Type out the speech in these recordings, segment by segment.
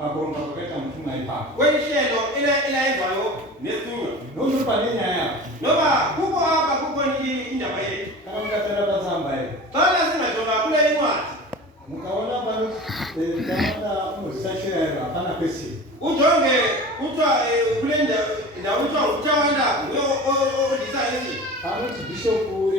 pakuronga kwakaita mutumwa ipapo kwelishelo ilayenzayo nesitunywa nozopa nenyaya noba kuko apa kuko indaba yetu kana mukatenda patsamba ere kana singajonga kule incwadi mukaona pano ndaona unozisachirairo hapana kwesini ujonge kuthiwa kule ndawo kuthiwa utshawanda nguye odisa esi panoti bhishopu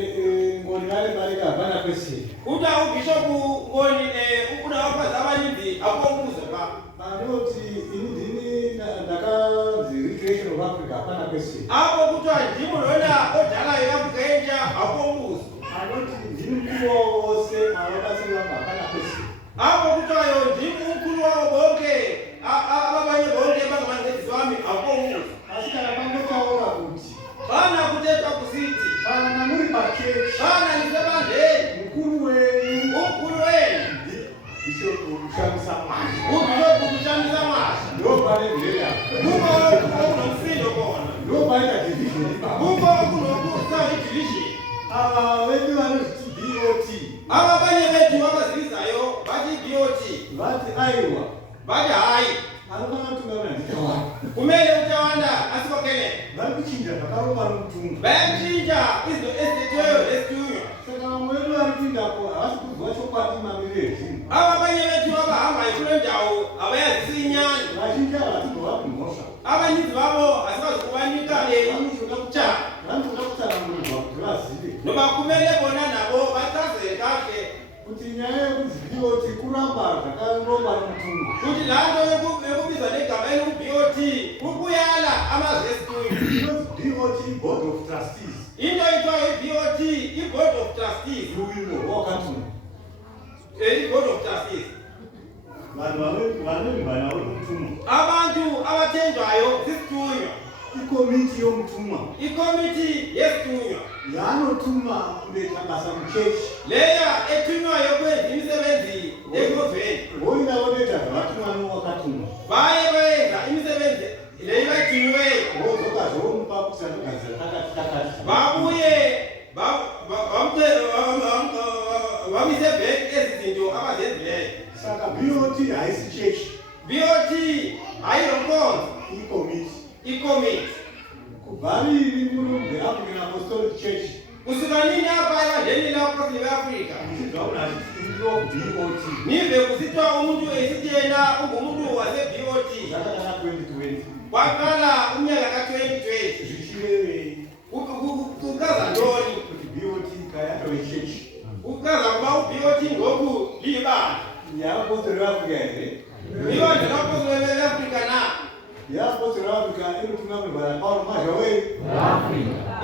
ngoni vale vareka hapana kwesini kuthiwa ubhishopu ngoni ukuda wafazi abaninzi akombuzo pa panoti ini ndini ndakanzi recreation of Africa hapana kwesini apo kuthiwa ndimo lona odalayo eAfrika entsha akombuzo anoti ndini mkulu wose avabasiri vangu hapana kwesini apo kuthiwayo ndimo umkhulu wabo bonke abanye bonke bangabancedisi wami akombuzo asi kana pangotaura kuti kana kuthethwa kusithi kana muri pachechi kana nisebandleni mkulu wenu umkhulu wenu bhishopu kushamisa manje ubhishopu kushamisa masha ndopane mvela kuko kunomsindo khona ndopaita division ipapo kuko kunokusa idivision ava vedu vanoziti BOT ava banye bethu abazivizayo bathi BOT vati aiwa bathi hayi anofana kutungamira ndikawanda kumele utshawanda asibokele vari kuchinja zvakaromba nomutumwa bayakuchinja izinto ezithethweyo nezithunywa saka vamwe vedu vari kuindapo havasi kuziva chokwadi mamiriro ezvinhu ava banye bethu abahambayo kule ndawo abayazisi inyani vazhinji ava vatigova kumhosva abaninzi babo asibazukubanika kutsha vanotoda kutsanangurwa kuti vazive noba kumele bona nabo bachazele kahle kuti nyaya yekuzi BOT kuramba zvakaromba nomutumwa kuti laa nto yokubizwa negama eliku-BOT kukuyala amazwi esitunywa inozi BOT board of trustees into ithiwayo i-BOT i-board of trustees luwilo rwakatumwa i-board of trustees vanhu vanovimba navo nomutumwa abantu abathenjwayo zisithunywa ikomiti yomutumwa ikomiti yesithunywa yaanotuma kunoita basa muchechi leya ethunywayo kwenza imisebenzi enkozweni voina vonoita zvavatumwa nowakatumwa baye bayenza imisebenzi leyi bayithunyweyo vozoka zvomupa kuti andogadzira takati babuye bamise bheki ezi zinto abazenzileyo saka BOT haisi chechi BOT ayilonkonzo ikomiti ikomiti kubva riri muno muAfrican Apostolic Church kusuka nini apa evangeli laapostoli veafrika ndichibva kuna ndiro BOT nive kusitwa umuntu esitiyena ungumuntu wase-BOT zvakatanga 2020 kwaqala umnyaka ka-2020 zvichirevei kukaza ntoni kuti BOT kayatove chechi kukaza kuba u-BOT ngoku liyibandla yaapostoli veafrica here ibandla laapostoli veafrika na yaapostoli veafrica inotungamirwa napaulo mazhawei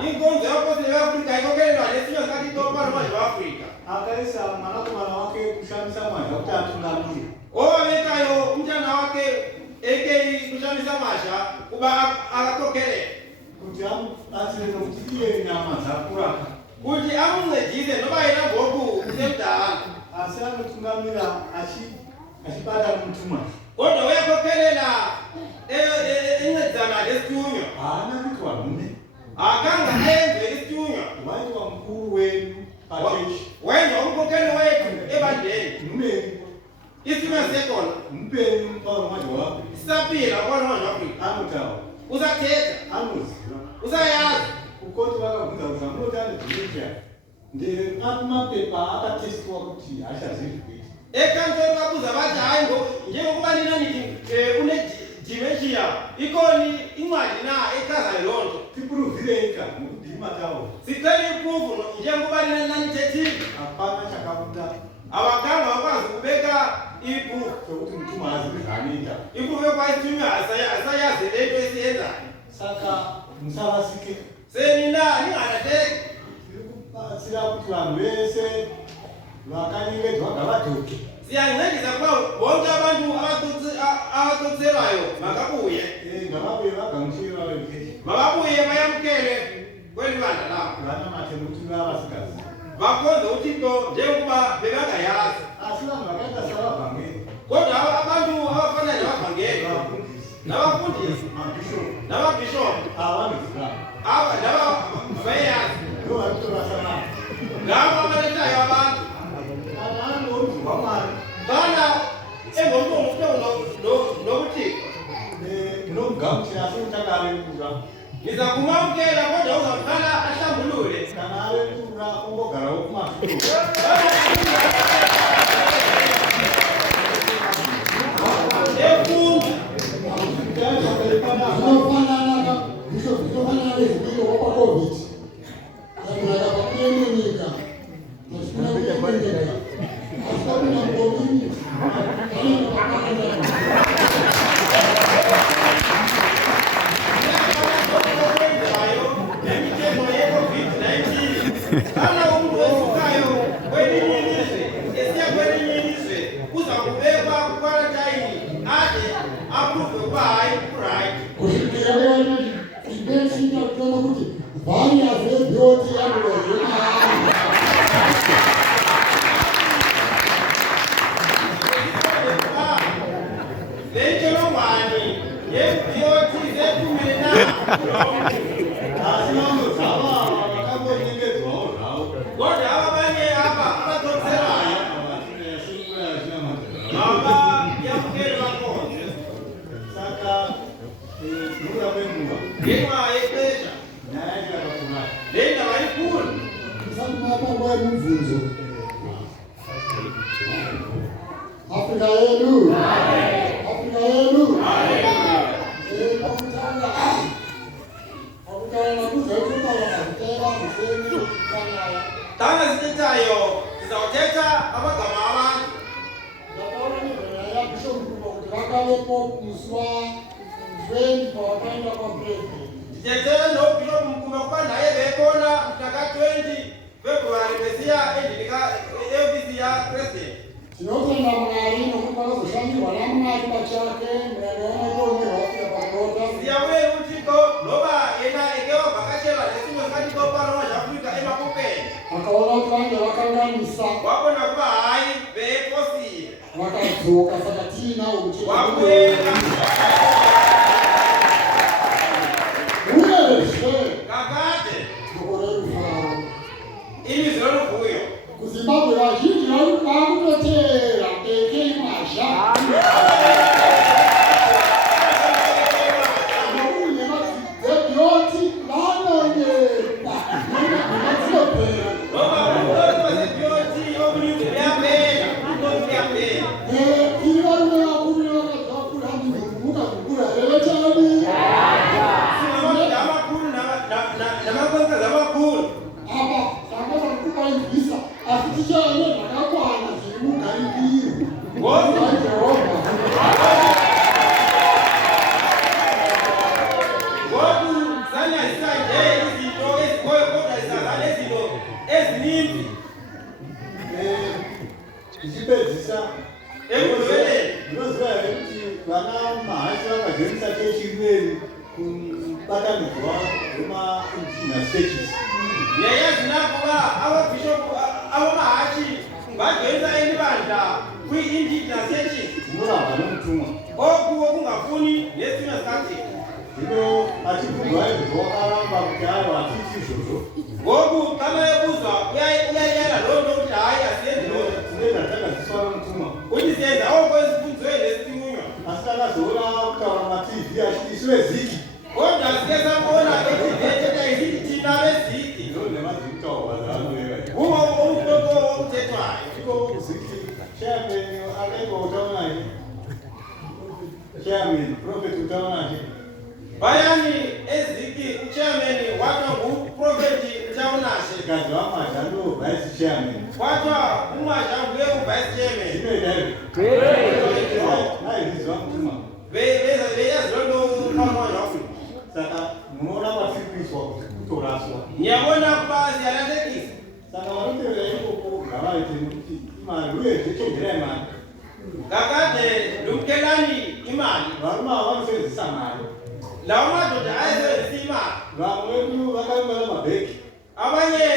inkonzo yaapostoli veafrika ikokelelwa nesinyo sakati topano mazha veafrika akaisa mwanakomana wake kushamisa mwazha kuti atungamire ovavekayo umtana wake ekei kushamisa mazha kuba akatokelea kuti amubatsire nokuti iye nyama dzakuraka kuti amuncedise noba yena ngoku semdala asi anotungamira achibata mutumwa kodwa uyakhokhelela encedisana lesithunywa haana kuti varume akanga ayenze isithunywa waitwa mukuru wenu pachechi wenza umkhokheli wethu ebandleni numeri isithunywa sekona mpeni paulo mazha wako sisapila ukona mazha afrika anotaura usathetha anoziva usayazi kukoti vakabvunza kuti amunoti ane dementia ndeapi mapepa akatestiwa kuti hachazivi kuita ekanseri vabuza vati hayi njengokuba nina niti une dementia ikoni incwadi na echazayo loo nto tipuruvireka nokudhima tauro sicela ipufu njengokuba nina nanithethile hapana chakamuta abaganga bakwazi ukubeka ipufu sokuti mutumwa hazivi zvaanoita ipufu yokwasithunywa asayazi le nto esiyenzayo saka musavasike senina ninganateki tiri kubatsira kuti vanhu vese vakanyengedzwa ngavadzoke siyancedisa kuba bonke abantu abatotselwayo makabuye ngavabuye vagamuchire vave mchechi makabuye bayamkele kweli bandla labo vanamate nokuti vavasikazi bakhonze uthixo njengokuba bebangayazi asi vanhu vakaita savabhangeri kodwa abantu abafana nabavangeli vafundisi nabafundisi mabhishopu nababhishophu avanoziva nabayazi ndo vari kutorasana ngabo abalethayo abantu kana anorudzwa mwari kana engomntu omufuna Niza kumamkela kodwa uzaqala ahlambulule. Kana ave kura ungogara wokumasukuru. Chairman, Prophet utaona Bayani eziki chairman watu prophet utaona kazi wa majando vice chairman. Watu umajambo wewe vice chairman. Sime dai. Na hizo mtuma. Beza zondo kama wafu. Sasa muona kwa siku kwa kutoraswa. Nyabona baadhi ya landekisi. Sasa watu wale huko kama ite ima ruye tekele man. Kakade lumkelani imani. Waruma wanse samari. Lauma dodaise sima. Ramwedu wakamba mabeki. Abanye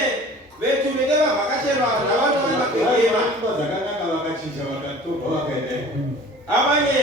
betu megeba bakachema na watu wanapekema. Zakanga wakachinja wakatoka wakaende. Abanye